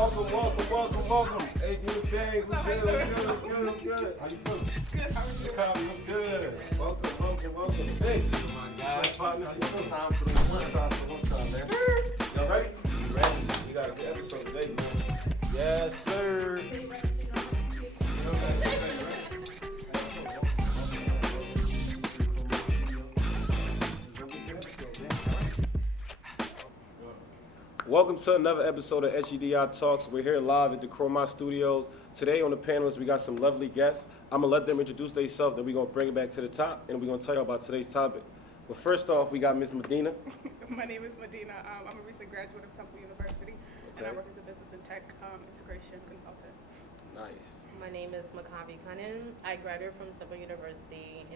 Welcome. Hey, do your thing. What's good? How you feeling? Good, how are you? Kyle, what's good? Welcome. Hey, My guy, partner, how you feeling? time for the one time, man. Y'all ready? Ready? We got a good episode today, man. Yes, sir. Welcome to another episode of SGDITALKS. We're here live at the Chroma Studios. Today on the panelists, we got some lovely guests. I'm going to let them introduce themselves, then we're going to bring it back to the top, and we're going to tell you about today's topic. But first off, we got Ms. Medina. My name is Medina. I'm a recent graduate of Temple University, and I work as a business and tech integration consultant. Nice. My name is Makavi Kanan. I graduated from Temple University,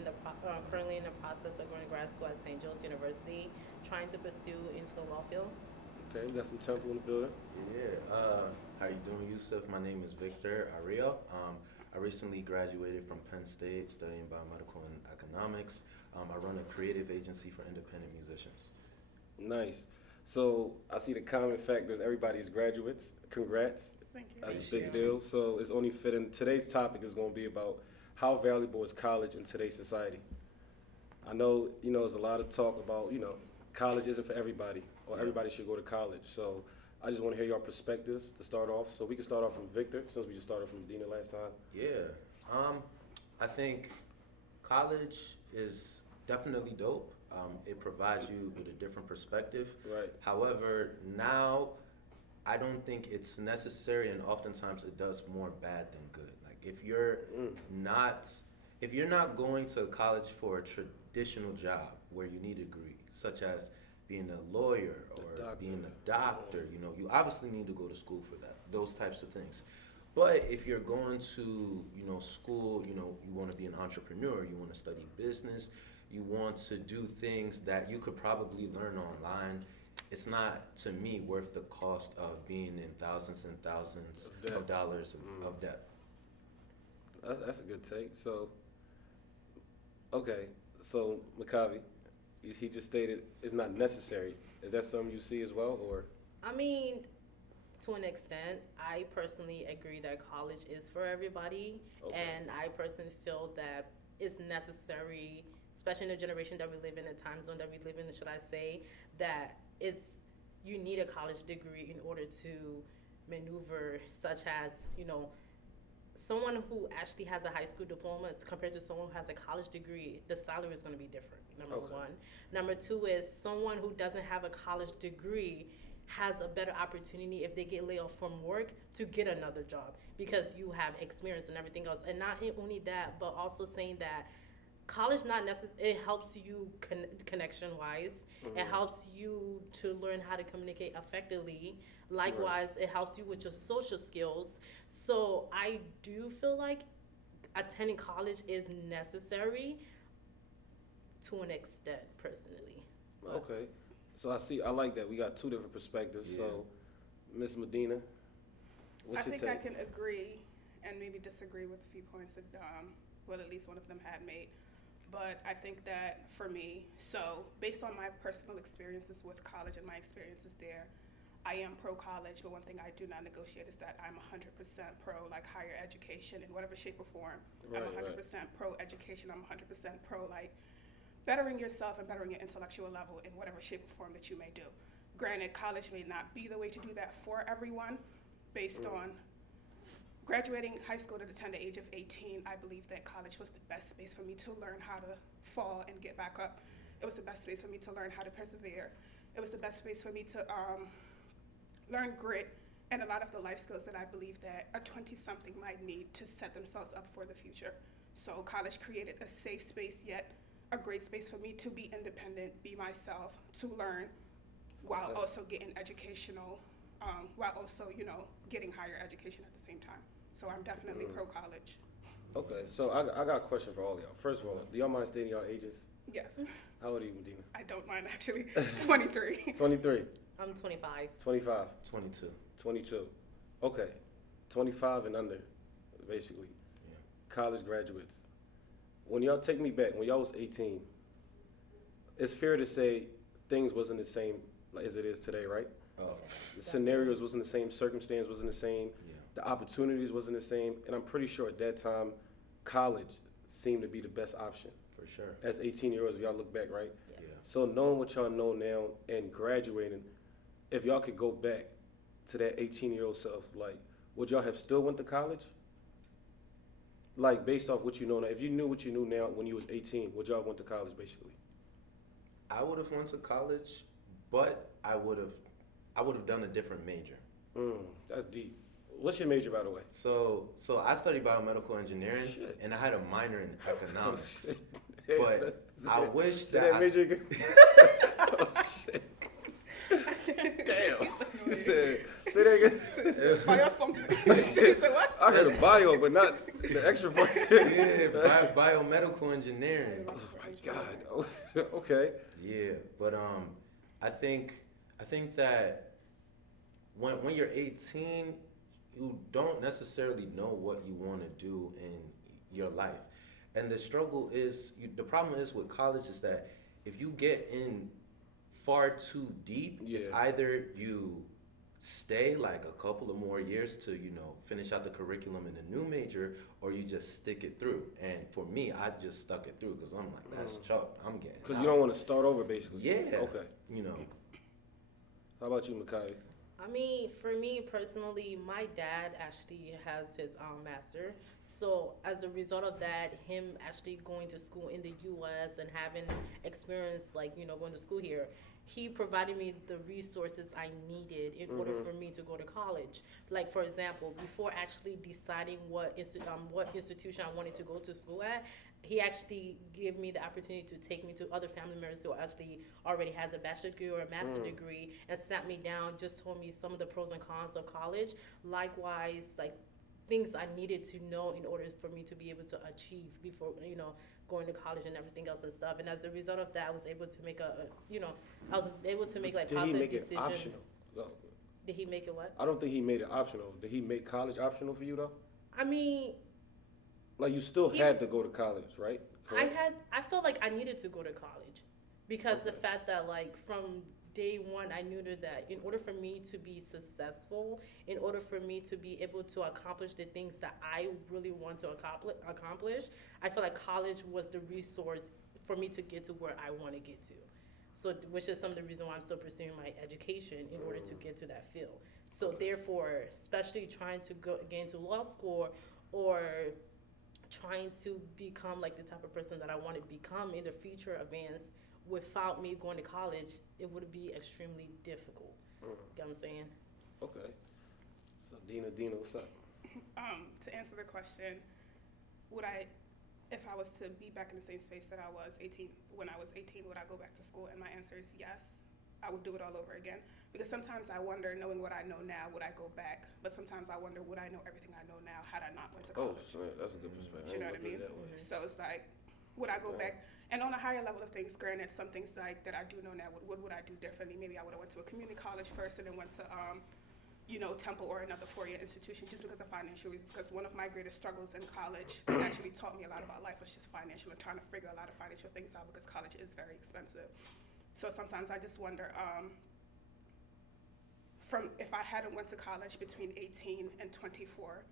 currently in the process of going to grad school at St. Joe's University, trying to pursue into the law field. Okay, we got some Temple in the building. Yeah. How you doing, Yusuf? My name is Victor Ariel. I recently graduated from Penn State studying biomedical and economics. I run a creative agency for independent musicians. Nice. So I see the common factors. Everybody's graduates. Congrats. Thank you. That's a Thank big you. deal. So it's only fitting. Today's topic is going to be about how valuable is college in today's society. I know, there's a lot of talk about, college isn't for everybody, or everybody should go to college. So I just want to hear your perspectives to start off. So we can start off from Victor, since we just started from Medina last time. Yeah. I think college is definitely dope. It provides you with a different perspective. Right. However, now I don't think it's necessary, and oftentimes it does more bad than good. Like if you're not going to college for a traditional job where you need a degree, such as being a lawyer or being a doctor, you obviously need to go to school for that, those types of things. But if you're going to, school, you want to be an entrepreneur, you want to study business, you want to do things that you could probably learn online, it's not, to me, worth the cost of being in thousands and thousands of dollars of debt. That's a good take. So, okay. So, Makavi, he just stated it's not necessary. Is that something you see as well, or? I mean, to an extent, I personally agree that college is for everybody, and I personally feel that it's necessary, especially in the generation that we live in, the time zone that we live in, should I say, that you need a college degree in order to maneuver, such as, someone who actually has a high school diploma compared to someone who has a college degree, the salary is going to be different, number one. Number two is someone who doesn't have a college degree has a better opportunity if they get laid off from work to get another job because you have experience and everything else. And not only that, but also saying that college it helps you connection-wise. Mm-hmm. It helps you to learn how to communicate effectively. Likewise, It helps you with your social skills. So I do feel like attending college is necessary to an extent, personally. Okay. So I like that. We got two different perspectives. Yeah. So, Ms. Medina, what's your take? I can agree and maybe disagree with a few points that, at least one of them had made. But I think that for me, so based on my personal experiences with college and my experiences there, I am pro-college, but one thing I do not negotiate is that I'm 100% pro, like, higher education in whatever shape or form. Right, I'm 100% pro-education. I'm 100% pro, like, bettering yourself and bettering your intellectual level in whatever shape or form that you may do. Granted, college may not be the way to do that for everyone. Based on graduating high school at the tender age of 18, I believe that college was the best space for me to learn how to fall and get back up. It was the best space for me to learn how to persevere. It was the best space for me to learn grit and a lot of the life skills that I believe that a 20-something might need to set themselves up for the future. So college created a safe space, yet a great space for me to be independent, be myself, to learn, while also getting educational, while also, getting higher education at the same time. So I'm definitely pro-college. Okay, so I got a question for all of y'all. First of all, do y'all mind stating y'all ages? Yes. How old are you, Medina? I don't mind, actually. 23. 23. I'm 25. 25. 22. 22. Okay. 25 and under, basically. Yeah. College graduates. When y'all take me back, when y'all was 18, it's fair to say things wasn't the same as it is today, right? Oh, The scenarios wasn't the same, circumstance wasn't the same, yeah. the opportunities wasn't the same, and I'm pretty sure at that time, college seemed to be the best option. For sure. As 18-year-olds, if y'all look back, right? Yes. Yeah. So knowing what y'all know now and graduating, if y'all could go back to that 18-year-old self, like, would y'all have still went to college? Like, based off what you know now, if you knew what you knew now when you was 18, would y'all have went to college, basically? I would have went to college, but I would have done a different major. That's deep. What's your major, by the way? So I studied biomedical engineering, Shit. and I had a minor in economics. Hey, But that's- I wish say that that major again. Oh, shit. Damn. He said, say that again. Bio something. He said what? I heard a bio, but not the extra part. Yeah, biomedical engineering. Oh my God. Oh, okay. Yeah, but I think that when you're 18, you don't necessarily know what you want to do in your life, and the struggle is the problem is with college is that if you get in far too deep, it's Yeah. either you stay like a couple of more years to finish out the curriculum in a new major, or you just stick it through. And for me, I just stuck it through because I'm like, that's chalk. I'm getting Because out. you don't want to start over, basically. Yeah. Okay. How about you, Makai? I mean, for me personally, my dad actually has his master. So as a result of that, him actually going to school in the U.S. and having experience, like, going to school here, he provided me the resources I needed in order for me to go to college. Like, for example, before actually deciding what institution I wanted to go to school at, he actually gave me the opportunity to take me to other family members who actually already has a bachelor's degree or a master's degree, and sat me down, just told me some of the pros and cons of college. Likewise, like, things I needed to know in order for me to be able to achieve before, going to college and everything else and stuff. And as a result of that, I was able to make I was able to make like Did he positive make it decisions. optional? No. Did he make it what? I don't think he made it optional. Did he make college optional for you, though? I mean, Like, you still He- had to go to college, right? Correct? I felt like I needed to go to college because the Okay. fact that, like, from day one, I knew that in order for me to be successful, in order for me to be able to accomplish the things that I really want to accomplish, I feel like college was the resource for me to get to where I want to get to. So, which is some of the reason why I'm still pursuing my education in order to get to that field. So therefore, especially trying to get into law school or trying to become like the type of person that I want to become in the future advance without me going to college, it would be extremely difficult. You know what I'm saying? Okay. So, Dina, what's up? To answer the question, if I was to be back in the same space that I was when I was 18, would I go back to school? And my answer is yes. I would do it all over again. Because sometimes I wonder, knowing what I know now, would I go back? But sometimes I wonder, would I know everything I know now had I not went to Oh, college? so that's a good perspective. Do you know what I mean? That way. So it's like, would I go Yeah. back? And on a higher level of things, granted, some things like that I do know now, what would I do differently? Maybe I would have went to a community college first and then went to, Temple or another four-year institution just because of financial reasons. Because one of my greatest struggles in college that actually taught me a lot about life was just financial and trying to figure a lot of financial things out because college is very expensive. So sometimes I just wonder, if I hadn't went to college between 18 and 24,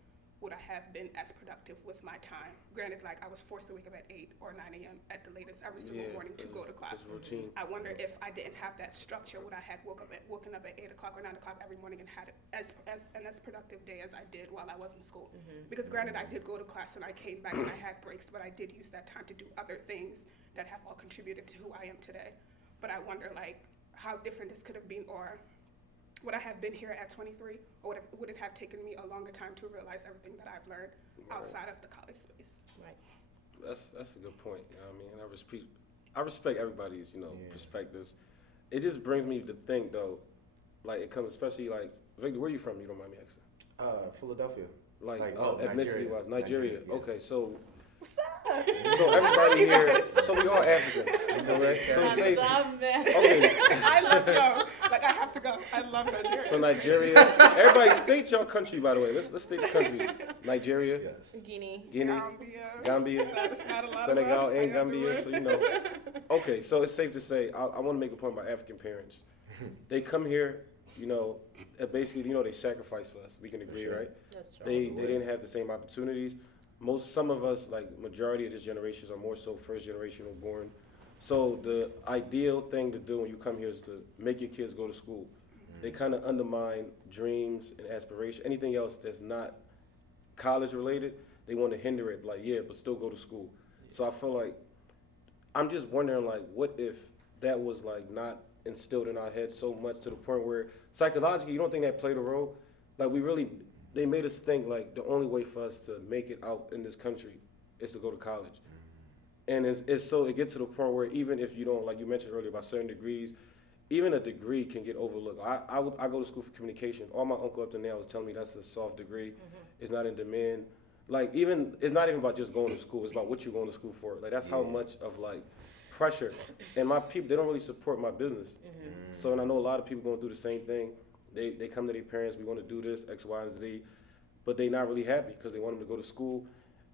would I have been as productive with my time? Granted, like, I was forced to wake up at 8 or 9 a.m. at the latest every single morning to go to class. It's routine. I wonder if I didn't have that structure, would I have woken up at 8 o'clock or 9 o'clock every morning and had as productive day as I did while I was in school. Because granted, I did go to class and I came back and I had breaks, but I did use that time to do other things that have all contributed to who I am today. But I wonder, like, how different this could have been, or would I have been here at 23, or would it have taken me a longer time to realize everything that I've learned outside of the college space? Right. That's a good point. You know what I mean? And I respect everybody's, Yeah. perspectives. It just brings me to think, though, like, it comes, especially, like, Victor, where you from? You don't mind me asking? Philadelphia. Ethnicity-wise, Nigeria. Yeah. Okay, so What's up? so everybody here, so we all African, correct? So Yeah. say, job, man. okay, I love y'all. Like, I have to go. I love Nigeria. so Nigeria. Everybody state your country, by the way. Let's state the country. Nigeria, Yes. Guinea. Guinea, Gambia. Gambia, It's not a lot of Senegal, us. I and got to do Gambia. it. So Okay, so it's safe to say I want to make a point about African parents. They come here you know, basically, you know, they sacrificed for us. We can agree, sure. right? That's true. They didn't have the same opportunities. Some of us, like majority of this generation, are more so first generational born. So the ideal thing to do when you come here is to make your kids go to school. They kind of undermine dreams and aspirations. Anything else that's not college related, they want to hinder it. Like, yeah, but still go to school. So I feel like I'm just wondering, like, what if that was like not instilled in our heads so much to the point where psychologically, you don't think that played a role? Like, they made us think like the only way for us to make it out in this country is to go to college. And it's so it gets to the point where even if you don't, like you mentioned earlier about certain degrees, even a degree can get overlooked. I go to school for communication. All my uncle up to now was telling me that's a soft degree. It's not in demand. Like, even it's not even about just going to school. It's about what you're going to school for. Like, that's how much of like pressure. And my people, they don't really support my business. So, and I know a lot of people going through the same thing. They come to their parents, we want to do this X, Y, and Z, but they not really happy because they want them to go to school.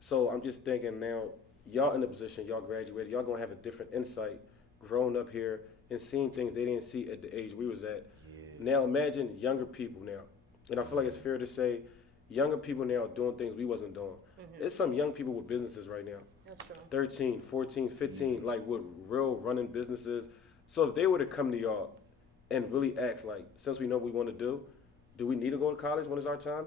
So I'm just thinking now, y'all in the position, y'all graduated, y'all gonna have a different insight, growing up here and seeing things they didn't see at the age we was at. Now imagine younger people now, and I feel like it's fair to say younger people now doing things we wasn't doing. There's some young people with businesses right now, That's true. 13, 14, 15, like with real running businesses. So if they were to come to y'all and really ask, like, since we know what we want to do we need to go to college when it's our time?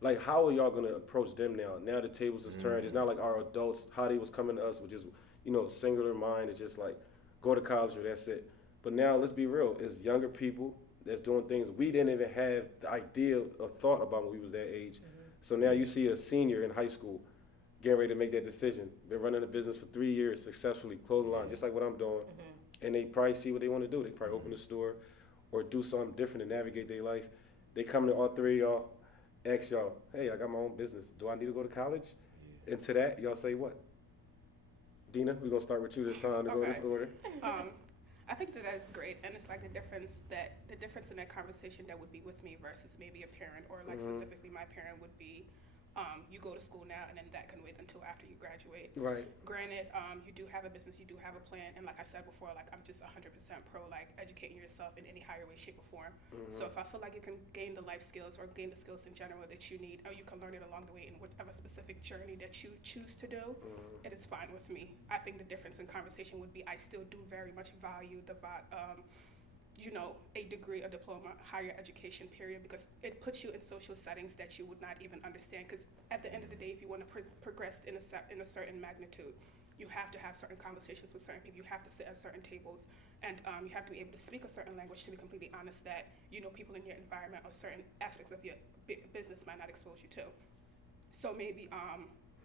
Like, how are y'all going to approach them now? Now the tables is turned. It's not like our adults, how they was coming to us with just, you know, singular mind. It's just like, go to college or that's it. But now, let's be real. It's younger people that's doing things we didn't even have the idea or thought about when we was that age. So now you see a senior in high school getting ready to make that decision. Been running a business for 3 years successfully, clothing line, just like what I'm doing. And they probably see what they want to do. They probably open a store or do something different to navigate their life. They come to all three of y'all, ask y'all, hey, I got my own business. Do I need to go to college? And to that, y'all say what? Dina, we're going to start with you this time to go this order. I think that is great, and it's like the difference in that conversation that would be with me versus maybe a parent, or like specifically my parent would be, you go to school now, and then that can wait until after you graduate. Right. Granted, you do have a business, you do have a plan, and like I said before, like I'm just 100% pro like educating yourself in any higher way, shape, or form. So if I feel like you can gain the life skills or gain the skills in general that you need, or you can learn it along the way in whatever specific journey that you choose to do, it is fine with me. I think the difference in conversation would be I still do very much value the you know, a degree, a diploma, higher education period, because it puts you in social settings that you would not even understand. Because at the end of the day, if you want to progress in a certain magnitude, you have to have certain conversations with certain people. You have to sit at certain tables, and you have to be able to speak a certain language to be completely honest that, you know, people in your environment or certain aspects of your business might not expose you to. So maybe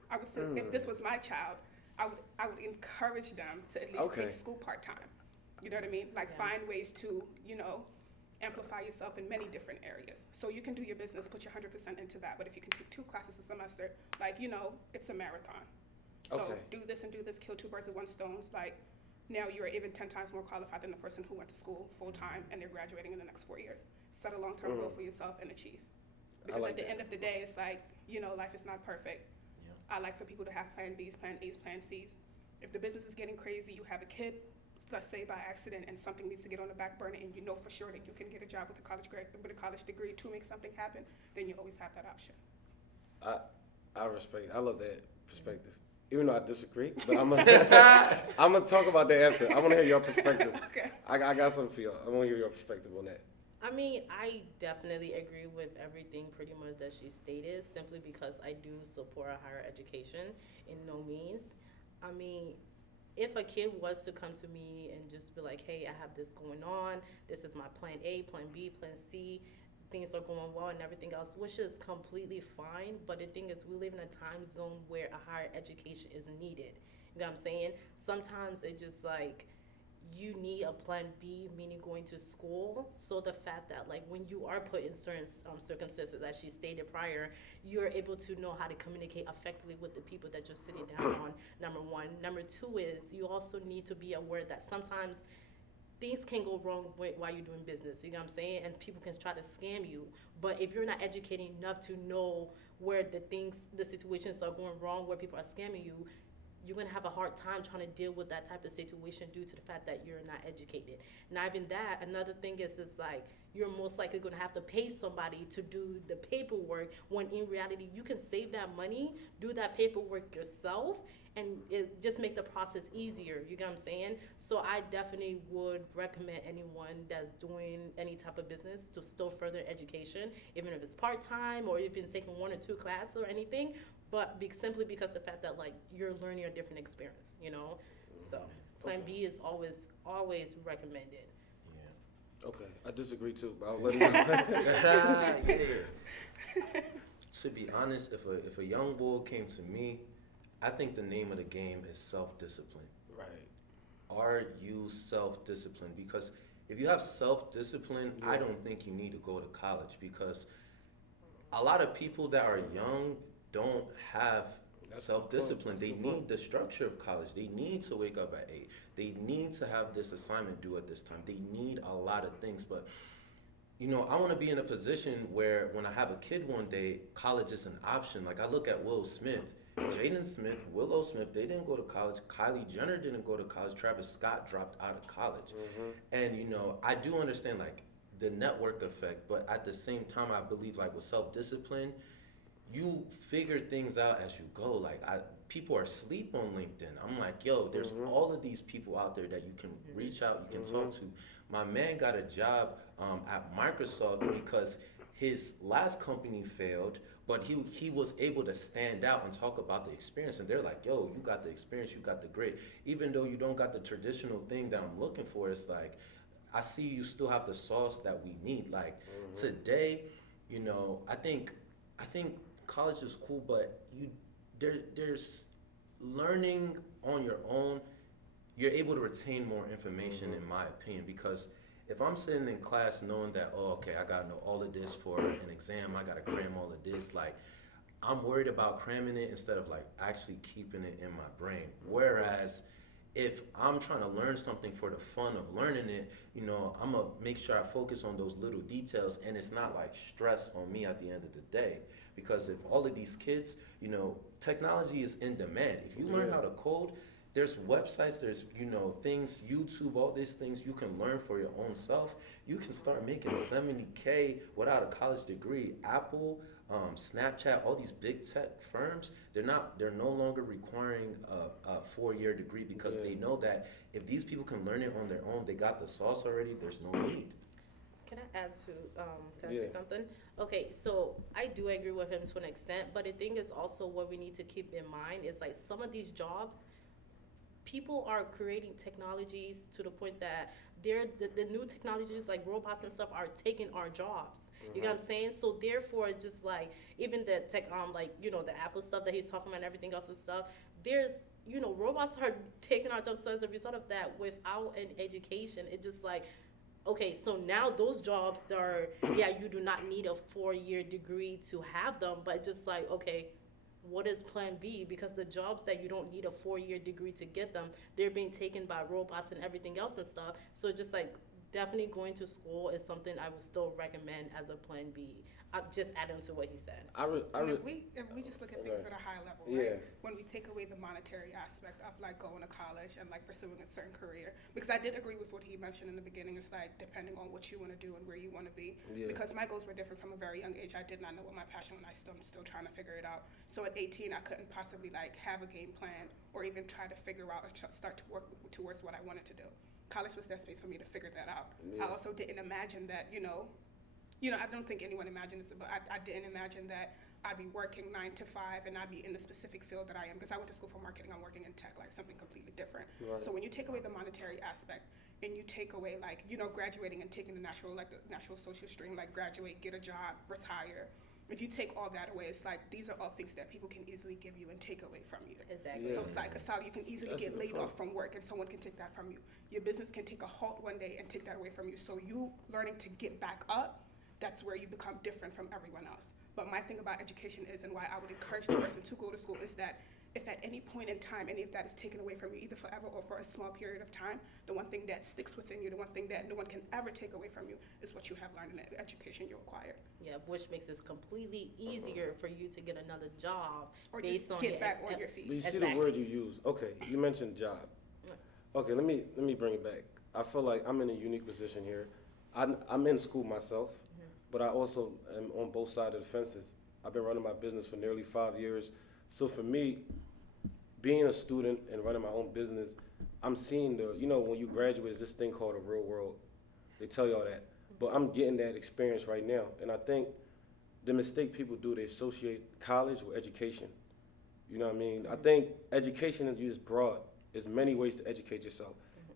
I would say if this was my child, I would encourage them to at least take school part-time. You know what I mean? Like find ways to, you know, amplify yourself in many different areas. So you can do your business, put your 100% into that. But if you can take 2 classes a semester, like, you know, it's a marathon. So do this and do this, kill 2 birds with 1 stone. Like, now you're even 10 times more qualified than the person who went to school full time and they're graduating in the next 4 years. Set a long-term goal for yourself and achieve. Because at the end of the day, it's like, you know, life is not perfect. I like for people to have plan Bs, plan As, plan Cs. If the business is getting crazy, you have a kid, let's say by accident, and something needs to get on the back burner, and you know for sure that you can get a job with a college degree to make something happen, then you always have that option. I love that perspective. Even though I disagree, but I'm gonna talk about that after. I want to hear your perspective. Okay. I got something for y'all. I want to hear your perspective on that. I mean, I definitely agree with everything pretty much that she stated, simply because I do support higher education in no means. I mean, if a kid was to come to me and just be like, hey, I have this going on, this is my plan A, plan B, plan C, things are going well and everything else, which is completely fine. But the thing is, we live in a time zone where a higher education is needed. You know what I'm saying? Sometimes it's just like, you need a plan B, meaning going to school. So the fact that, like, when you are put in certain circumstances, as she stated prior, you're able to know how to communicate effectively with the people that you're sitting down on, number one. Number two is you also need to be aware that sometimes things can go wrong while you're doing business, you know what I'm saying? And people can try to scam you. But if you're not educated enough to know where the situations are going wrong, where people are scamming you, you're gonna have a hard time trying to deal with that type of situation due to the fact that you're not educated. Not even that, another thing is like you're most likely gonna have to pay somebody to do the paperwork when in reality you can save that money, do that paperwork yourself, and it just make the process easier. You get what I'm saying? So I definitely would recommend anyone that's doing any type of business to still further education, even if it's part-time or even taking 1 or 2 classes or anything, but simply because the fact that like you're learning a different experience, you know? So plan B is always recommended. Yeah. Okay, I disagree too, but I'll let you know. Yeah. To be honest, if a young bull came to me, I think the name of the game is self-discipline. Right. Are you self-disciplined? Because if you have self-discipline, I don't think you need to go to college, because a lot of people that are young don't have self-discipline. They need the structure of college. They need to wake up at 8. They need to have this assignment due at this time. They need a lot of things. But, you know, I want to be in a position where when I have a kid one day, college is an option. Like I look at Will Smith, Jaden Smith, Willow Smith, they didn't go to college. Kylie Jenner didn't go to college. Travis Scott dropped out of college. And, you know, I do understand, like, the network effect, but at the same time, I believe, like, with self-discipline, you figure things out as you go. Like, people are asleep on LinkedIn. I'm like, yo, there's all of these people out there that you can reach out, you can talk to. My man got a job at Microsoft because his last company failed, but he was able to stand out and talk about the experience. And they're like, yo, you got the experience, you got the grit. Even though you don't got the traditional thing that I'm looking for, it's like, I see you still have the sauce that we need. Like today, you know, I think college is cool, but there's learning on your own. You're able to retain more information, in my opinion, because if I'm sitting in class knowing that, oh, okay, I gotta know all of this for an exam, I gotta cram all of this, like, I'm worried about cramming it instead of like actually keeping it in my brain. Whereas if I'm trying to learn something for the fun of learning it, you know, I'm gonna make sure I focus on those little details, and it's not like stress on me at the end of the day. Because if all of these kids, you know, technology is in demand. If you learn how to code, there's websites, there's, you know, things, YouTube, all these things you can learn for your own self. You can start making $70K without a college degree. Apple, Snapchat, all these big tech firms, they're no longer requiring a 4-year degree, because they know that if these people can learn it on their own, they got the sauce already, there's no need. Can I add to, can I say something? Okay, so I do agree with him to an extent, but the thing is also what we need to keep in mind is like some of these jobs, people are creating technologies to the point that the new technologies like robots and stuff are taking our jobs. You know what I'm saying? So therefore, it's just like even the tech, like, you know, the Apple stuff that he's talking about and everything else and stuff, there's, you know, robots are taking our jobs. So as a result of that, without an education, it just like, okay, so now those jobs that are, you do not need a 4-year degree to have them, but just like, okay, what is plan B? Because the jobs that you don't need a 4-year degree to get them, they're being taken by robots and everything else and stuff. So just like definitely going to school is something I would still recommend as a plan B. I'm just adding to what he said. If we just look at things at a high level, right? When we take away the monetary aspect of like going to college and like pursuing a certain career, because I did agree with what he mentioned in the beginning. It's like depending on what you want to do and where you want to be. Because my goals were different from a very young age. I did not know what my passion was. I'm still trying to figure it out. So at 18, I couldn't possibly like have a game plan or even try to figure out or start to work towards what I wanted to do. College was that space for me to figure that out. I also didn't imagine that, you know, I don't think anyone imagined this, but I didn't imagine that I'd be working 9 to 5 and I'd be in the specific field that I am, because I went to school for marketing. I'm working in tech, like something completely different. So when you take away the monetary aspect and you take away like, you know, graduating and taking the natural social stream, like graduate, get a job, retire. If you take all that away, it's like these are all things that people can easily give you and take away from you. Exactly. So it's like a salary, you can easily get laid off from work and someone can take that from you. Your business can take a halt one day and take that away from you. So you learning to get back up, that's where you become different from everyone else. But my thing about education is, and why I would encourage the person to go to school, is that if at any point in time any of that is taken away from you, either forever or for a small period of time, the one thing that sticks within you, the one thing that no one can ever take away from you, is what you have learned in the education you acquired. Yeah, which makes it completely easier for you to get another job Or based just on get your back on your But feet. you see Exactly. the word you use. Okay, you mentioned job. Okay, let me bring it back. I feel like I'm in a unique position here. I'm in school myself, but I also am on both sides of the fences. I've been running my business for nearly 5 years. So for me, being a student and running my own business, I'm seeing when you graduate, there's this thing called the real world. They tell you all that. But I'm getting that experience right now. And I think the mistake people do, they associate college with education. You know what I mean? I think education is broad. There's many ways to educate yourself.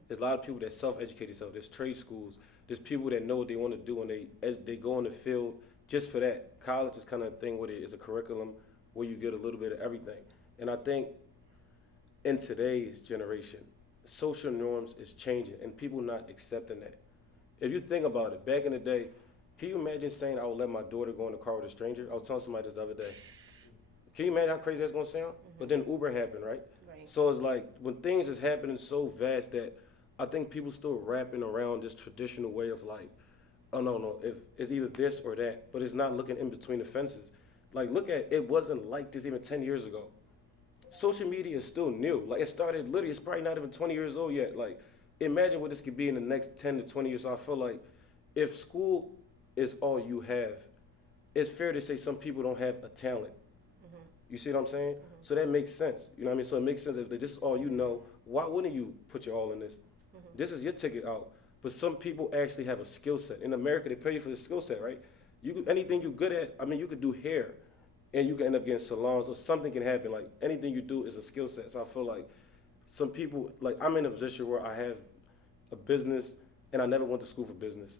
There's a lot of people that self-educate themselves. There's trade schools. There's people that know what they want to do and they go in the field just for that. College is kind of a thing where it's a curriculum where you get a little bit of everything. And I think in today's generation, social norms is changing and people not accepting that. If you think about it, back in the day, can you imagine saying I would let my daughter go in the car with a stranger? I was telling somebody this the other day. Can you imagine how crazy that's gonna sound? But then Uber happened, right? Right. So it's like when things is happening so vast that I think people still wrapping around this traditional way of like, oh no, if it's either this or that, but it's not looking in between the fences. Like look at it wasn't like this even 10 years ago. Social media is still new. Like it started literally, it's probably not even 20 years old yet. Like imagine what this could be in the next 10 to 20 years. So I feel like if school is all you have, it's fair to say some people don't have a talent. You see what I'm saying? So that makes sense. You know what I mean? So it makes sense if this is all you know, why wouldn't you put your all in this? This is your ticket out. But some people actually have a skill set. In America, they pay you for the skill set, right? Anything you're good at, I mean, you could do hair and you can end up getting salons or something can happen. Like anything you do is a skill set. So I feel like some people, like I'm in a position where I have a business and I never went to school for business.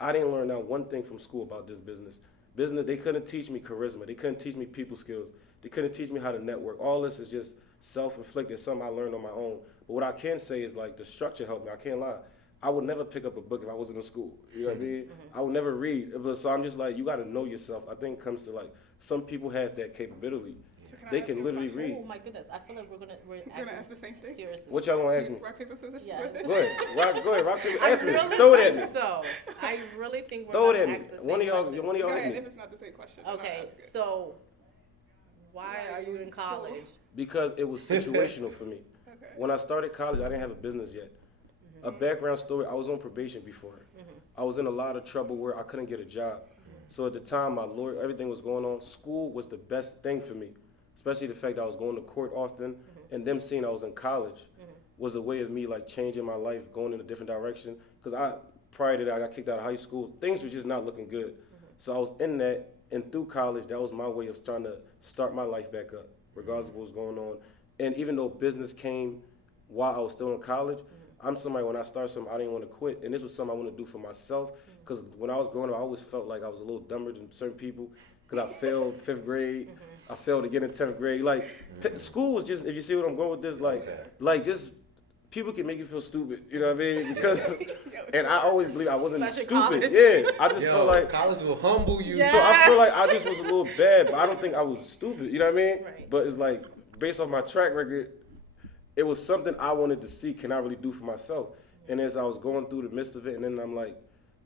I didn't learn not one thing from school about this business. Business, they couldn't teach me charisma. They couldn't teach me people skills. They couldn't teach me how to network. All this is just self-inflicted, something I learned on my own. But what I can say is like the structure helped me. I can't lie. I would never pick up a book if I wasn't in school. You know what I mean? I would never read. So I'm just like, you got to know yourself. I think it comes to like, some people have that capability. So can I They ask can you a literally question? read. Oh my goodness, I feel like we're You're gonna ask the same thing? seriously. What y'all gonna ask me? Rock, paper, scissors? Yeah. Go ahead, rock, paper, I ask me. really Throw it at think me. so. I really think we're Throw it about at to me. ask the same One of y'all Go hit ahead, me. if it's not the same question. then I'll Okay, ask it. so why Why are you in school? college? Because it was situational for me. Okay. When I started college, I didn't have a business yet. A background story, I was on probation before. I was in a lot of trouble where I couldn't get a job. So at the time, my lawyer, everything was going on. School was the best thing for me, especially the fact that I was going to court often, and them seeing I was in college was a way of me like changing my life, going in a different direction. Because prior to that, I got kicked out of high school. Things were just not looking good. So I was in that, and through college, that was my way of trying to start my life back up, regardless of what was going on. And even though business came while I was still in college, I'm somebody, when I start something, I didn't want to quit. And this was something I want to do for myself. Because when I was growing up, I always felt like I was a little dumber than certain people. Because I failed 5th grade. I failed again in 10th grade. Like, school was just, if you see what I'm going with this, like just, people can make you feel stupid. You know what I mean? Because, and I always believe I wasn't Especially stupid. college. Yeah, I just felt like, college will humble you. Yeah. so I feel like I just was a little bad, but I don't think I was stupid. You know what I mean? Right. But it's like, based off my track record, it was something I wanted to see, can I really do for myself? And as I was going through the midst of it, and then I'm like,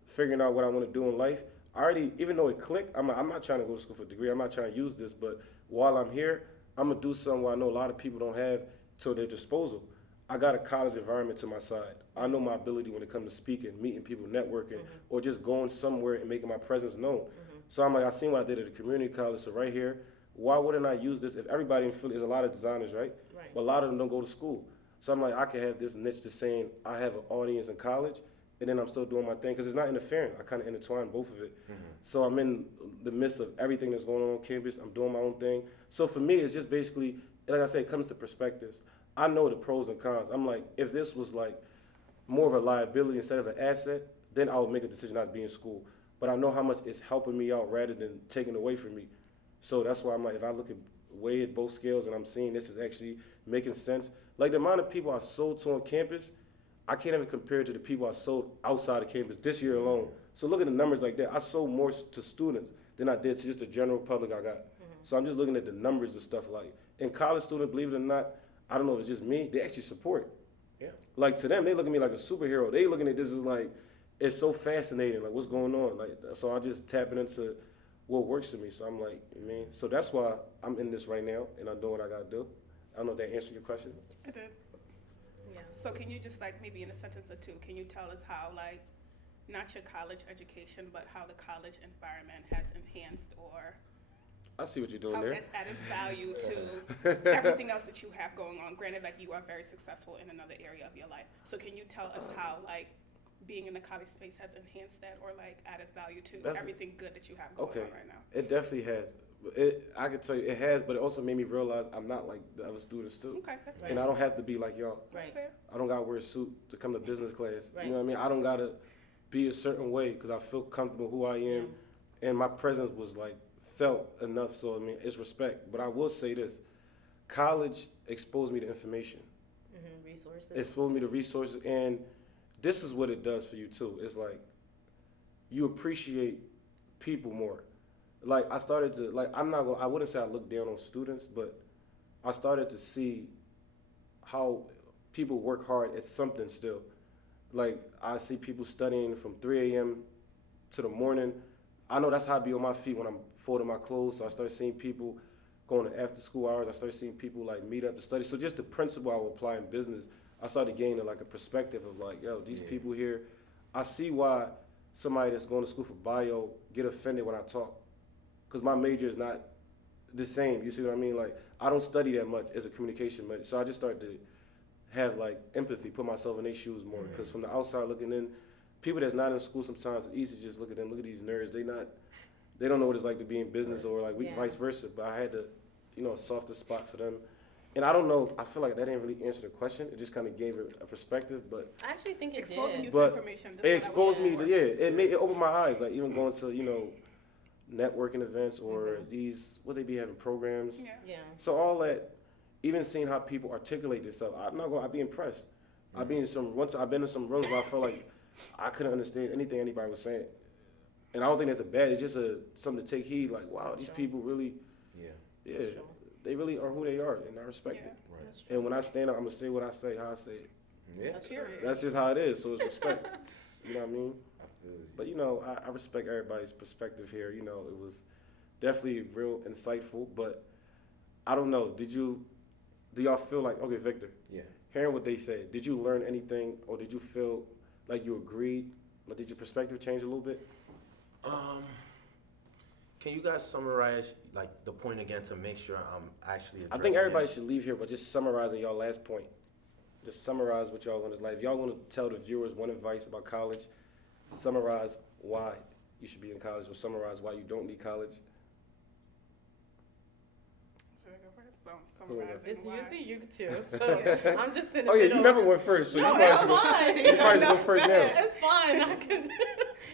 figuring out what I want to do in life, I already, even though it clicked, I'm not trying to go to school for a degree, I'm not trying to use this, but while I'm here, I'm going to do something where I know a lot of people don't have to their disposal. I got a college environment to my side. I know my ability when it comes to speaking, meeting people, networking, or just going somewhere and making my presence known. So I'm like, I seen what I did at the community college, so right here, why wouldn't I use this? If everybody in Philly, there's a lot of designers, right? Right. But a lot of them don't go to school. So I'm like, I can have this niche to saying I have an audience in college, and then I'm still doing my thing, because it's not interfering. I kind of intertwine both of it. So I'm in the midst of everything that's going on campus. I'm doing my own thing. So for me, it's just basically, like I say, it comes to perspectives. I know the pros and cons. I'm like, if this was like more of a liability instead of an asset, then I would make a decision not to be in school. But I know how much it's helping me out rather than taking away from me. So that's why I'm like, if I look at weigh at both scales and I'm seeing this is actually making sense. Like the amount of people I sold to on campus, I can't even compare it to the people I sold outside of campus this year alone. So look at the numbers like that. I sold more to students than I did to just the general public I got. So I'm just looking at the numbers and stuff like, And college students, believe it or not, I don't know if it's just me, they actually support. Yeah. Like to them, they look at me like a superhero. They looking at this as like, it's so fascinating, like what's going on. Like, so I just tapping into what works for me. So I'm like, man, so that's why I'm in this right now and I'm doing what I gotta do. I don't know if that answered your question. I did. Yeah. So can you just like maybe in a sentence or two, can you tell us how like not your college education, but how the college environment has enhanced or I see what you're doing how there. it's added value to everything else that you have going on? Granted, like you are very successful in another area of your life. So can you tell us how like being in the college space has enhanced that or like added value to That's- everything good that you have going Okay. on right now? It definitely has. I can tell you it has, but it also made me realize I'm not like the other students too. Okay, that's Right. And I don't have to be like y'all. That's Right. fair. I don't gotta wear a suit to come to business class. Right. You know what I mean? I don't gotta be a certain way because I feel comfortable who I am, and my presence was like felt enough. So I mean, it's respect. But I will say this: college exposed me to information. Resources. It's exposed me to resources, and this is what it does for you too. It's like you appreciate people more. Like I started to like I wouldn't say I look down on students, but I started to see how people work hard at something still. Like I see people studying from 3 a.m. to the morning. I know that's how I be on my feet when I'm folding my clothes. So I start seeing people going to after school hours. I start seeing people like meet up to study. So just the principle I would apply in business, I started gaining like a perspective of like, yo, these Yeah. people here, I see why somebody that's going to school for bio get offended when I talk. Because my major is not the same. You see what I mean? Like I don't study that much as a communication major. So I just started to have like empathy, put myself in their shoes more. Because from the outside looking in, people that's not in school sometimes it's easy to just look at them. Look at these nerds. They don't know what it's like to be in business or like we Yeah. vice versa. But I had to, a softer spot for them. And I don't know. I feel like that didn't really answer the question. It just kind of gave it a perspective. But I actually think it Exposing you did. to But information. it that's what I exposed was me to looking for. it opened my eyes. Like even going to networking events or these what they be having programs. Yeah. Yeah. So all that, even seeing how people articulate themselves, I'd be impressed. I've been in some rooms where I felt like I couldn't understand anything anybody was saying. And I don't think that's a bad, it's just something to take heed, like, wow, That's these true. people really, Yeah. yeah, That's true. they really are who they are, and I respect Yeah. it. Right. That's true. And when I stand up, I'm gonna say what I say, how I say it. Yeah. That's true. Period. That's just how it is, so it's respect. You know what I mean? I feel you. But I respect everybody's perspective here. It was definitely real insightful, but I don't know, do y'all feel like, okay, Victor, Yeah. hearing what they said, did you learn anything or did you feel like you agreed? Like, did your perspective change a little bit? Can you guys summarize like the point again to make sure I'm actually I addressing think everybody it? should leave here, but just summarizing y'all last point. Just summarize what y'all want to, like, if y'all want to tell the viewers one advice about college, summarize why you should be in college or summarize why you don't need college. Should I go first? So, Who went summarizing It's why. usually you two, so I'm just in the Oh yeah, middle. you never went first, so No, you it's probably fine. should go first now. It's fine. I can.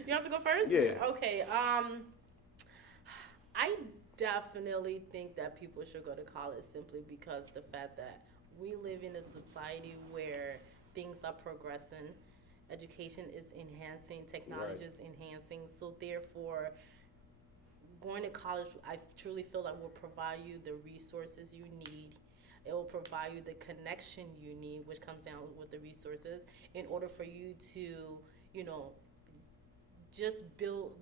You have to go first. Yeah. Okay. I definitely think that people should go to college simply because the fact that we live in a society where things are progressing, education is enhancing, technology is enhancing. So therefore, going to college, I truly feel like will provide you the resources you need. It will provide you the connection you need, which comes down with the resources, in order for you to, just build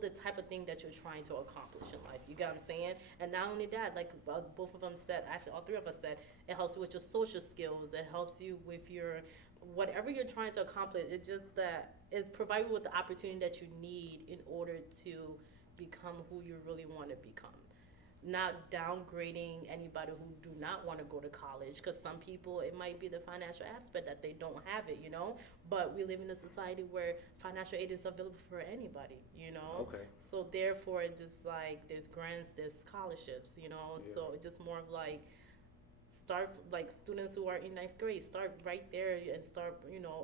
the type of thing that you're trying to accomplish in life. You get what I'm saying? And not only that, like both of them said, actually all three of us said, it helps you with your social skills. It helps you with your whatever you're trying to accomplish. It just that is provide you with the opportunity that you need in order to become who you really want to become. Not downgrading anybody who do not want to go to college, because some people, it might be the financial aspect that they don't have it, but we live in a society where financial aid is available for anybody, Okay. so therefore it's just like there's grants, there's scholarships, so it's just more of like start like students who are in ninth grade, start right there and start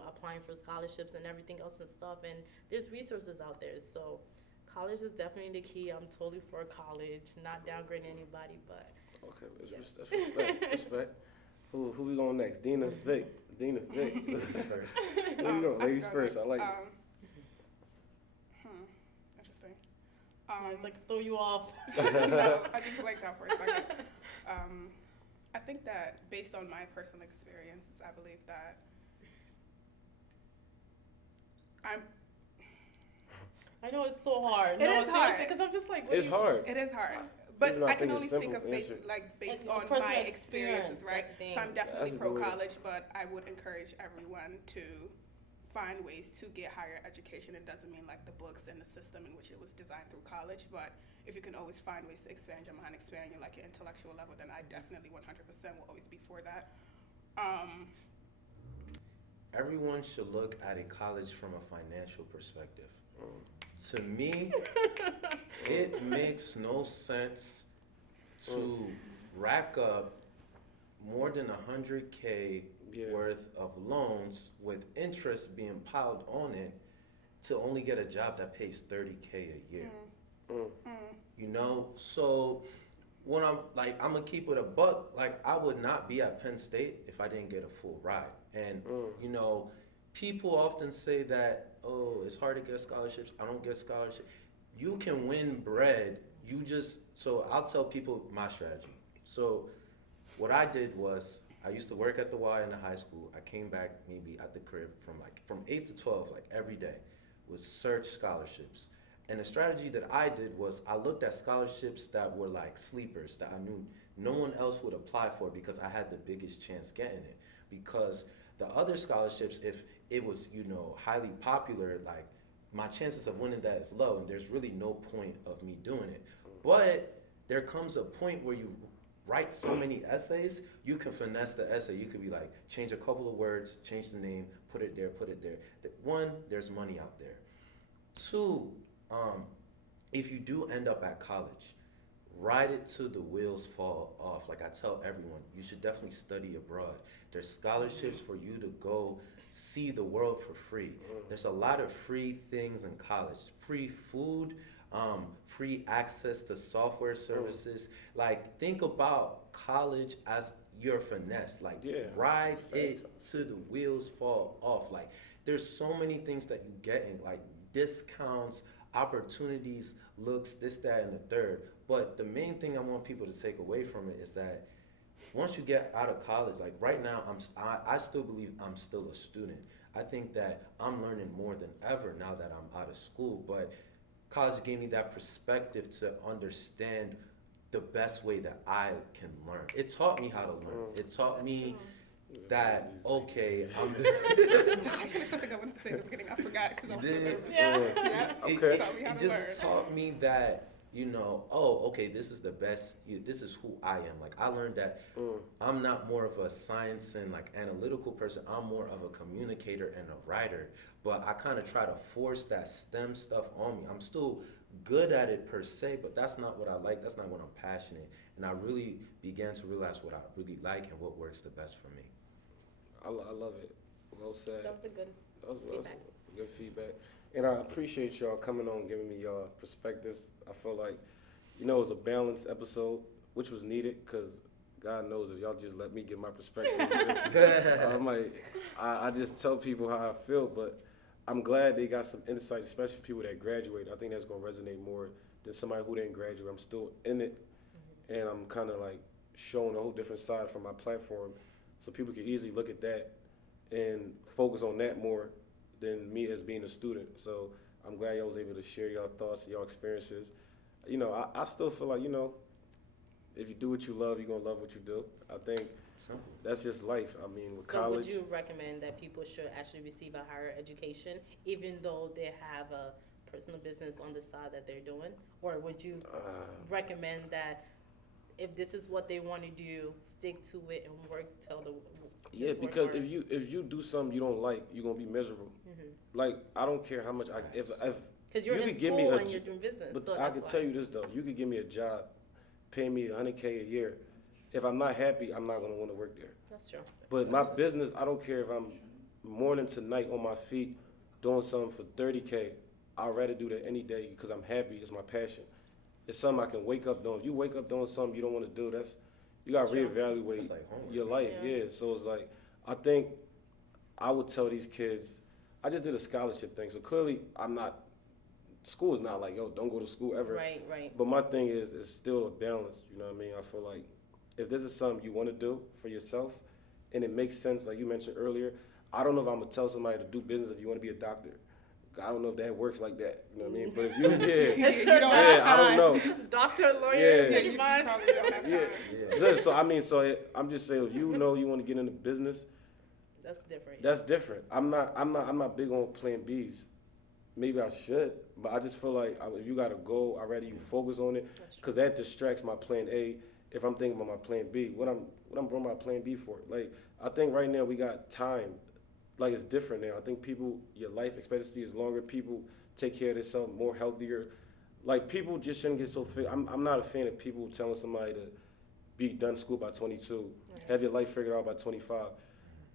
applying for scholarships and everything else and stuff, and there's resources out there. So college is definitely the key. I'm totally for college, not downgrading anybody, but Okay, Yes. that's respect. Respect. Who we going next? Dina, Vic. Ladies first. Where you going? I Ladies can go first. I next. like it. Interesting. it's like throw you off. No, I just like that for a second. I think that based on my personal experience, I believe that I'm. I know it's so hard. It is hard. Because I'm just like, what It's do you- hard. It is hard, but Even though I I can think only it's speak simple, of based answer. based It's on personal my experience, experiences, right? that's the thing. So I'm definitely That's a good pro way. college, but I would encourage everyone to find ways to get higher education. It doesn't mean like the books and the system in which it was designed through college, but if you can always find ways to expand your mind, expand your like your intellectual level, then I definitely 100% will always be for that. Everyone should look at a college from a financial perspective. To me, it makes no sense to rack up more than 100K Yeah. worth of loans with interest being piled on it to only get a job that pays 30K a year. You know, so when I'm like, I'm gonna keep it a buck. Like, I would not be at Penn State if I didn't get a full ride. And you know, people often say that, oh, it's hard to get scholarships. I don't get scholarships. You can win bread. So I'll tell people my strategy. So what I did was, I used to work at the Y in the high school. I came back maybe at the crib from 8 to 12, like every day, was search scholarships. And the strategy that I did was I looked at scholarships that were like sleepers that I knew no one else would apply for because I had the biggest chance getting it. Because the other scholarships, if it was, you know, highly popular, like my chances of winning that is low and there's really no point of me doing it. But there comes a point where you write so many essays, you can finesse the essay. You could be like, change a couple of words, change the name, put it there, put it there. One, there's money out there. Two, if you do end up at college, ride it till the wheels fall off. Like I tell everyone, you should definitely study abroad. There's scholarships for you to go see the world for free. There's a lot of free things in college. Free food, free access to software services. Like, think about college as your finesse. Like, ride it till the wheels fall off. Like, there's so many things that you get in, like discounts, opportunities, looks, this, that, and the third. But the main thing I want people to take away from it is that once you get out of college, like right now, I still believe I'm still a student. I think that I'm learning more than ever now that I'm out of school, but college gave me that perspective to understand the best way that I can learn. It taught me how to learn. It taught me that, okay, That's actually something I wanted to say in the beginning. I forgot because I was so nervous. Okay. It just taught me that, you know, oh, okay, this is the best, this is who I am. Like, I learned that I'm not more of a science and like analytical person. I'm more of a communicator and a writer. But I kind of try to force that STEM stuff on me. I'm still good at it per se, but that's not what I like. That's not what I'm passionate. And I really began to realize what I really like and what works the best for me. I love it. Well said. That was a good feedback. Good feedback. And I appreciate y'all coming on, giving me y'all perspectives. I feel like, you know, it was a balanced episode, which was needed because God knows if y'all just let me give my perspective. I just tell people how I feel, but I'm glad they got some insight, especially people that graduate. I think that's going to resonate more than somebody who didn't graduate. I'm still in it, and I'm kind of like showing a whole different side from my platform, so people can easily look at that and focus on that more than me as being a student. So I'm glad y'all was able to share your thoughts and your experiences. You know, I still feel like, you know, if you do what you love, you're going to love what you do. I think that's just life. I mean, with So college. would you recommend that people should actually receive a higher education, even though they have a personal business on the side that they're doing? Or would you recommend that if this is what they want to do, stick to it and work till the Yeah, because if you do something you don't like, you're gonna be miserable. Like, I don't care how much if because you're you in could give me school a and you're doing business. but so I can tell you this though, you could give me a job, pay me $100K a year. If I'm not happy, I'm not gonna want to work there. That's true. But my business, I don't care if I'm morning to night on my feet doing something for $30K. I'd rather do that any day because I'm happy. It's my passion. It's something I can wake up doing. If you wake up doing something you don't want to do, you got to reevaluate It's like homework. your life. Yeah. So it's like, I think I would tell these kids, I just did a scholarship thing. So clearly school is not like, yo, don't go to school ever. Right. But my thing is, it's still a balance. You know what I mean? I feel like if this is something you want to do for yourself, and it makes sense, like you mentioned earlier, I don't know if I'm gonna tell somebody to do business if you want to be a doctor. I don't know if that works like that. You know what I mean? But if you, yeah, It sure I don't know. Doctor, lawyer, Yeah. pretty you much. probably don't have time. Yeah. Just, so I mean, I'm just saying, if you know you want to get into business, That's different. that's different. I'm not big on plan Bs. Maybe I should, but I just feel like if you got a goal, I'd rather you focus on it, That's true. because that distracts my plan A. If I'm thinking about my plan B, what I'm running my plan B for? Like, I think right now we got time. Like, it's different now. I think your life expectancy is longer. People take care of themselves more healthier. Like, people just shouldn't get so fit. I'm not a fan of people telling somebody to be done school by 22, have your life figured out by 25.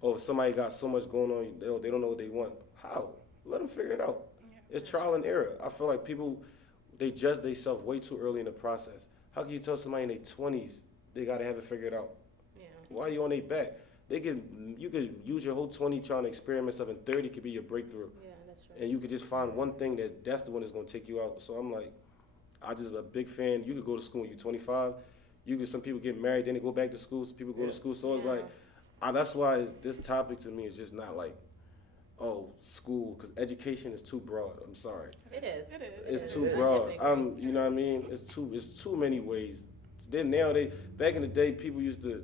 Or if somebody got so much going on, they don't know what they want. How? Let them figure it out. Yeah. It's trial and error. I feel like people, they judge themselves way too early in the process. How can you tell somebody in their 20s they got to have it figured out? Yeah. Why are you on their back? You could use your whole 20 trying to experiment stuff, and 30 could be your breakthrough. Yeah, that's true. And you could just find one thing that's the one that's going to take you out. So I'm like, I just a big fan. You could go to school when you're 25. Some people get married, then they go back to school. Some people go to school. So it's Yeah. like, that's why this topic to me is just not like, oh, school, because education is too broad. I'm sorry. It is. It is. It's It too is. broad. I definitely You know what I mean? It's too many ways. Then back in the day, people used to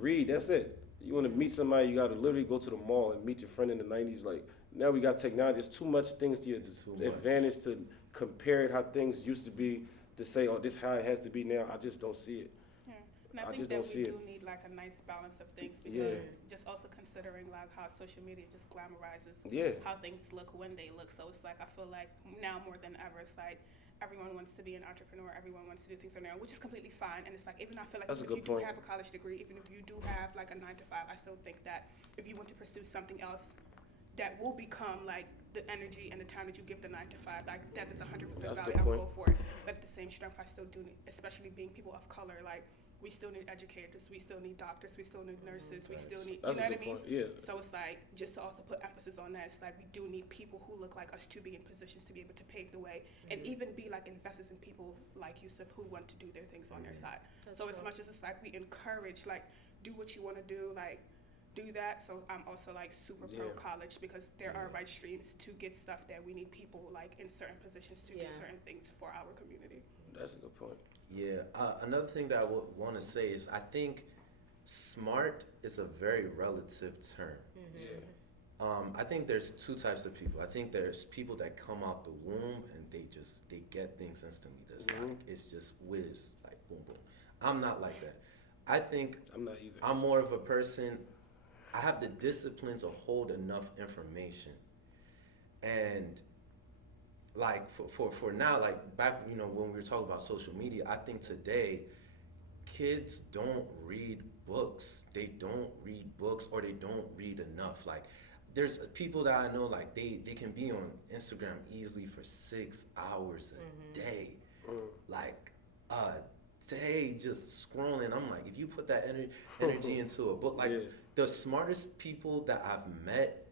read. That's it. You want to meet somebody, you got to literally go to the mall and meet your friend in the 90s. Like, now we got technology. There's too much things to your Too much. advantage to compare it how things used to be, to say, oh, this how it has to be now. I just don't see it. Yeah. And I I think just that don't we see do it. need like a nice balance of things, Yeah. because just also considering like how social media just glamorizes Yeah. how things look when they look. So it's like, I feel like now more than ever, it's like everyone wants to be an entrepreneur, everyone wants to do things on their own, which is completely fine. And it's like, even I feel like That's a even if good you do point. have a college degree, even if you do have like a 9 to 5, I still think that if you want to pursue something else that will become like the energy and the time that you give the 9 to 5, like that is 100% That's a valid. good I would point. go for it. But at the same strength, I still do need, especially being people of color, like we still need educators, we still need doctors, we still need nurses, we still need, That's you know a what I good mean? point. Yeah. So it's like, just to also put emphasis on that, it's like we do need people who look like us to be in positions to be able to pave the way, and even be like investors in people like Yusuf who want to do their things on their side. That's So as true. much as it's like we encourage, like, do what you want to do, like, do that. So I'm also like super pro Yeah. college, because there are right streams to get stuff that we need people like in certain positions to do Yeah. certain things for our community. That's a good point. Yeah. Another thing that I would want to say is I think smart is a very relative term. Mm-hmm. I think there's two types of people. I think there's people that come out the womb and they get things instantly. Just like, it's just whiz, like boom boom. I'm not like that. I think I'm not either. I'm more of a person. I have the discipline to hold enough information, and like for now, like back, when we were talking about social media, I think today kids don't read books. They don't read books, or they don't read enough. Like, there's people that I know, like they can be on Instagram easily for 6 hours a day, like a day just scrolling. I'm like, if you put that energy into a book, like Yeah. the smartest people that I've met,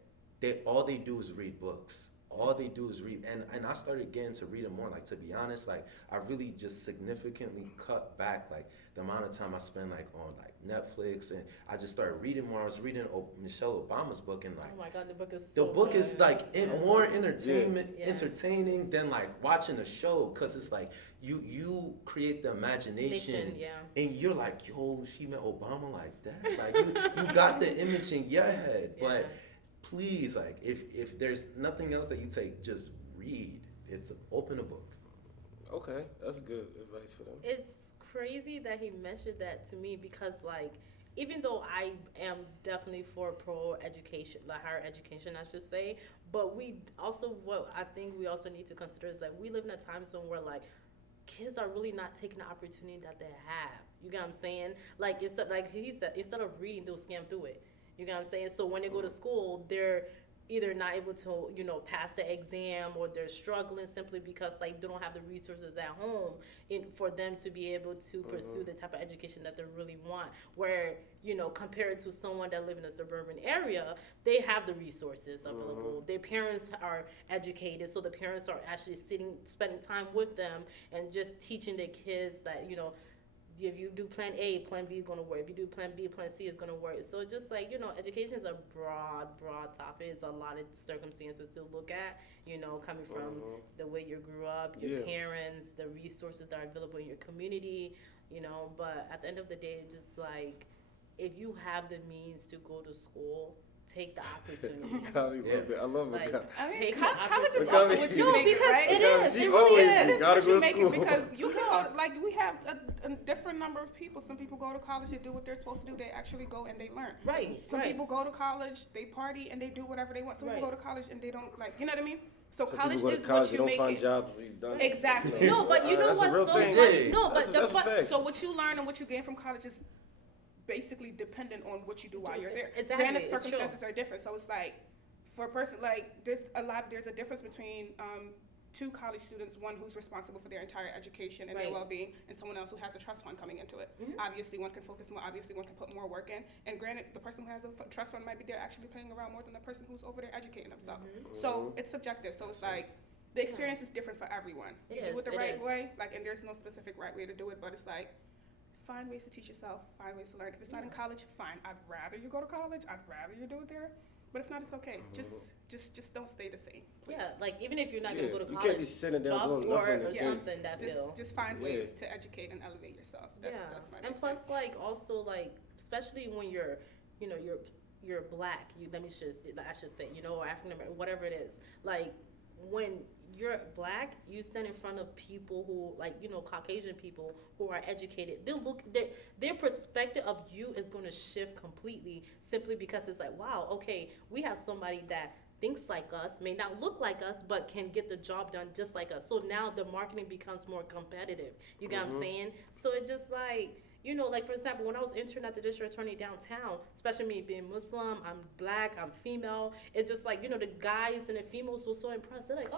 all they do is read books. All they do is read, and I started getting to read them more. Like, to be honest, like I really just significantly cut back like the amount of time I spend like on like Netflix, and I just started reading more. I was reading Michelle Obama's book, and like Oh my God, the book is the so book good. is like more entertainment, Yeah. entertaining than like watching a show, because it's like you create the imagination, Yeah. and you're like, yo, she met Obama like that. Like you got the image in your head, but. Yeah. Please, like, if there's nothing else that you take, just read. Open a book. Okay, that's good advice for them. It's crazy that he mentioned that to me, because like, even though I am definitely for pro education, like higher education, I should say, but what I think we also need to consider is that we live in a time zone where like kids are really not taking the opportunity that they have. You get what I'm saying? Like, like he said, instead of reading, they'll skim through it. You get what I'm saying? So when they go to school, they're either not able to, pass the exam, or they're struggling simply because like they don't have the resources at home for them to be able to pursue the type of education that they really want. Where, compared to someone that live in a suburban area, they have the resources available. Their parents are educated, so the parents are actually spending time with them and just teaching their kids that, if you do plan A, plan B is gonna work. If you do plan B, plan C is gonna work. So just like, education is a broad topic. It's a lot of circumstances to look at, coming from the way you grew up, your parents, the resources that are available in your community, but at the end of the day, just like, if you have the means to go to school, take the opportunity. I love like, it. I mean, take college the is also what opportunity. you No, make it, because right? it is. It She really always is. It is gotta what go you to make school. it, because you can go, like, we have a different number of people. Some people go to college, they do what they're supposed to do, they actually go and they learn. Right, Some right. people go to college, they party, and they do whatever they want. Some people Right. go to college and they don't, like, you know what I mean? So Some college people go to is college, what they you don't make find it. jobs when you're done. Exactly. No, but you know That's a what's real so thing. funny? No, That's but a fact. So what you learn and what you gain from college is basically dependent on what you do while you're there. Exactly, Granted, it's true. circumstances are different, so it's like, for a person, like, there's a difference between two college students, one who's responsible for their entire education and their Right. well-being, and someone else who has a trust fund coming into it. Obviously, one can focus more, obviously, one can put more work in, and granted, the person who has a trust fund might be there actually playing around more than the person who's over there educating themselves. So it's subjective, so it's like, the experience is different for everyone. It You do is, it the it right is. way, like, and there's no specific right way to do it, but it's like, find ways to teach yourself, find ways to learn. If it's not in college, fine. I'd rather you go to college. I'd rather you do it there. But if not, it's okay. Just don't stay the same. Please. Yeah, like, even if you're not gonna go to You college, can't be sitting down job doing board nothing. or Yeah. something that feel. Just find Yeah. ways to educate and elevate yourself. That's my And big plus, thing. like, also, like, especially when you're black. I should say, or African American, whatever it is. Like, when you're black, you stand in front of people who, like, Caucasian people who are educated. Their perspective of you is going to shift completely, simply because it's like, wow, okay, we have somebody that thinks like us, may not look like us, but can get the job done just like us. So now the marketing becomes more competitive. You get what I'm saying? So it just like, like, for example, when I was interning at the district attorney downtown, especially me being Muslim, I'm black, I'm female, it's just like, the guys and the females were so impressed. They're like,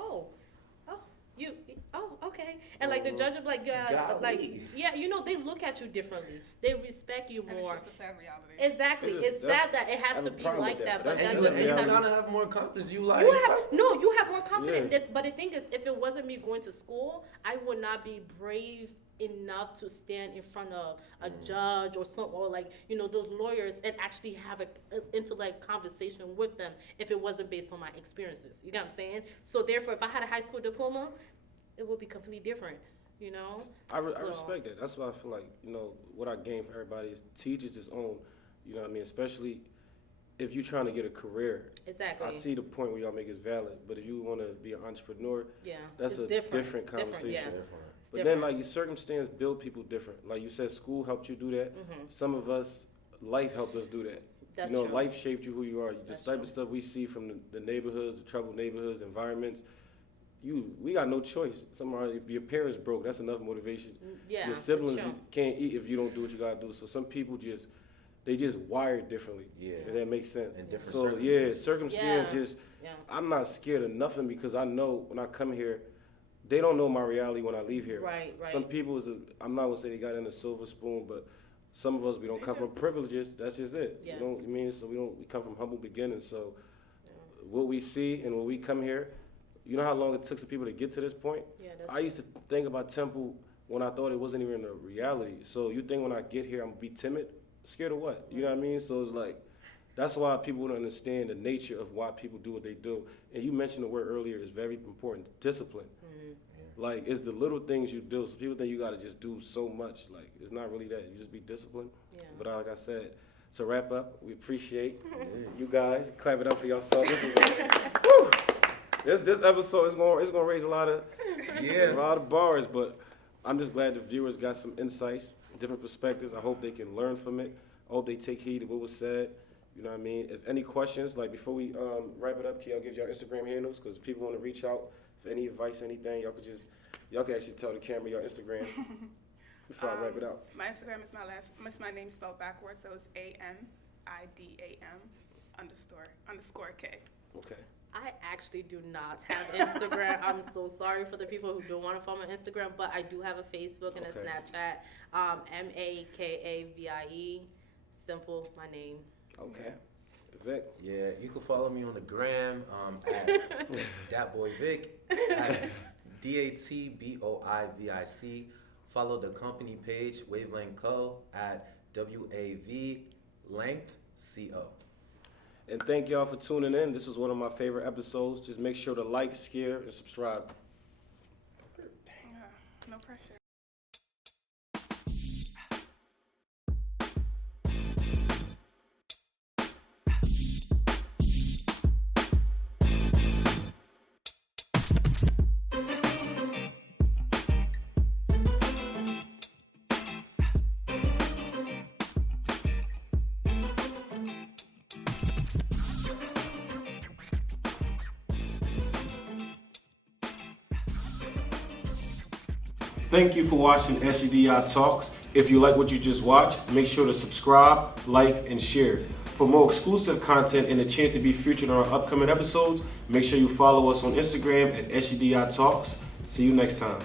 okay. And like the judge would be like, Golly. they look at you differently. They respect you And more. it's just a sad reality. Exactly. It's That's- sad that it I has have to a be problem like with that, that, but but that's that And just just you the sometimes kind of have more confidence. You like. you have more confidence. Yeah. But the thing is, if it wasn't me going to school, I would not be brave enough to stand in front of a judge or like those lawyers and actually have an intellect conversation with them if it wasn't based on my experiences. You know what I'm saying? So therefore, if I had a high school diploma, it would be completely different. I So- respect that. That's why I feel like, what I gain for everybody is teachers its own, especially if you're trying to get a career. Exactly. I see the point where y'all make it valid, but if you want to be an entrepreneur, Yeah. that's it's a different conversation. Yeah. Different. But then, like, your circumstance build people different. Like you said, school helped you do that. Some of us, life helped us do that. That's true. Life shaped you who you are. The That's type true. of stuff we see from the neighborhoods, the troubled neighborhoods, environments. We got no choice. If your parents broke, that's enough motivation. Yeah. Your it's siblings true. can't eat if you don't do what you gotta do. So some people they just wired differently. Yeah. If that makes sense. And different So circumstances. circumstance Yeah. just. Yeah. I'm not scared of nothing because I know when I come here, they don't know my reality when I leave here. Right. Some people I'm not gonna say they got in a silver spoon, but some of us we don't come from privileges. That's just it. Yeah. So we come from humble beginnings. So what we see and when we come here, you know how long it took some people to get to this point? Yeah, that's I used to think about Temple when I thought it wasn't even a reality. So you think when I get here I'm gonna be timid? Scared of what? You know what I mean? So it's like that's why people don't understand the nature of why people do what they do. And you mentioned the word earlier is very important, discipline. Like, it's the little things you do. So people think you got to just do so much. Like, it's not really that. You just be disciplined. Yeah. But like I said, to wrap up, we appreciate you guys. Clap it up for yourself. This episode is gonna raise a lot of bars. But I'm just glad the viewers got some insights, different perspectives. I hope they can learn from it. I hope they take heed of what was said. You know what I mean? If any questions, like before we wrap it up, I'll give y'all Instagram handles because people want to reach out for any advice, anything. Y'all can actually tell the camera your Instagram before I wrap it up. My Instagram is my name spelled backwards, so it's ANIDAM_K. Okay. I actually do not have Instagram. I'm so sorry for the people who don't want to follow my Instagram, but I do have a Facebook and a Okay. Snapchat. MAKAVIE. Simple, my name. Okay. Vic. Yeah, you can follow me on the gram at thatboyvic, at DATBOIVIC. follow the company page, Wavelength Co, at WAV_length_CO. And thank y'all for tuning in. This was one of my favorite episodes. Just make sure to like, share, and subscribe. No pressure. Thank you for watching SGDI Talks. If you like what you just watched, make sure to subscribe, like, and share. For more exclusive content and a chance to be featured on our upcoming episodes, make sure you follow us on Instagram at SGDI Talks. See you next time.